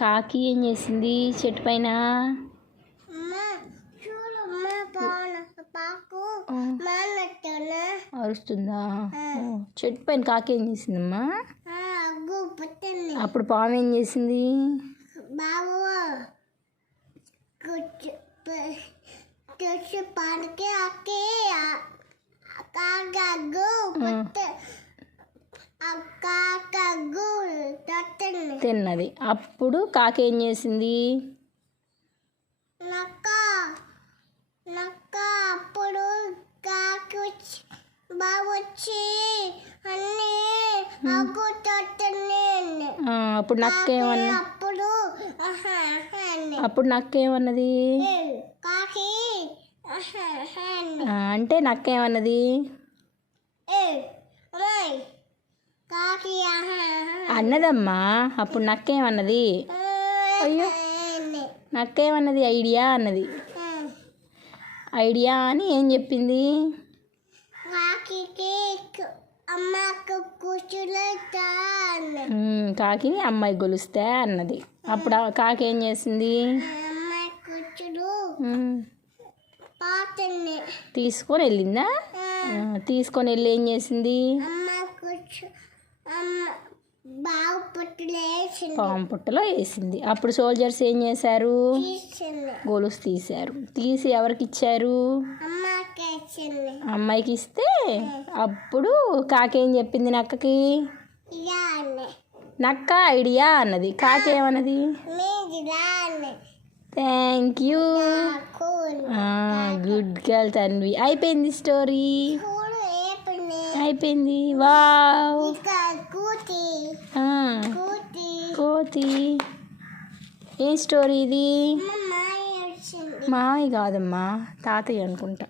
కాకి ఏం చేసింది చెట్టు పైన? అరుస్తుందా? చెట్టు పైన కాకి ఏం చేసిందమ్మా? అప్పుడు పాము ఏం చేసింది? తిన్నది. అప్పుడు కాకి ఏం చేసింది? అప్పుడు కాకి అప్పుడు నక్కేమన్నా? అప్పుడు నక్కేమన్నది? అంటే నక్కేమన్నది? అన్నదమ్మా. అప్పుడు నక్కేమన్నది? అయ్యో, నక్కేమన్నది? ఐడియా అన్నది. ఐడియా అని ఏం చెప్పింది? కాకిని అమ్మాయి గొలుస్తా అన్నది. అప్పుడు కాకి ఏం చేసింది? తీసుకొని వెళ్ళిందా? తీసుకొని వెళ్ళి ఏం చేసింది? పాము పుట్టలో వేసింది. అప్పుడు సోల్జర్స్ ఏం చేశారు? గొలుసు తీశారు. తీసి ఎవరికి ఇచ్చారు? అమ్మాయికి ఇస్తే అప్పుడు కాకేం చెప్పింది నక్కకి? నక్క ఐడియా అన్నది. కాకేమన్నది? Thank you. Good girl Tanvi. అయిపోయింది స్టోరీ. అయిపోయింది. వావ్. కోతి. ఏం స్టోరీ ఇది? మామయ్య కాదమ్మా, తాతయ్య అనుకుంటా.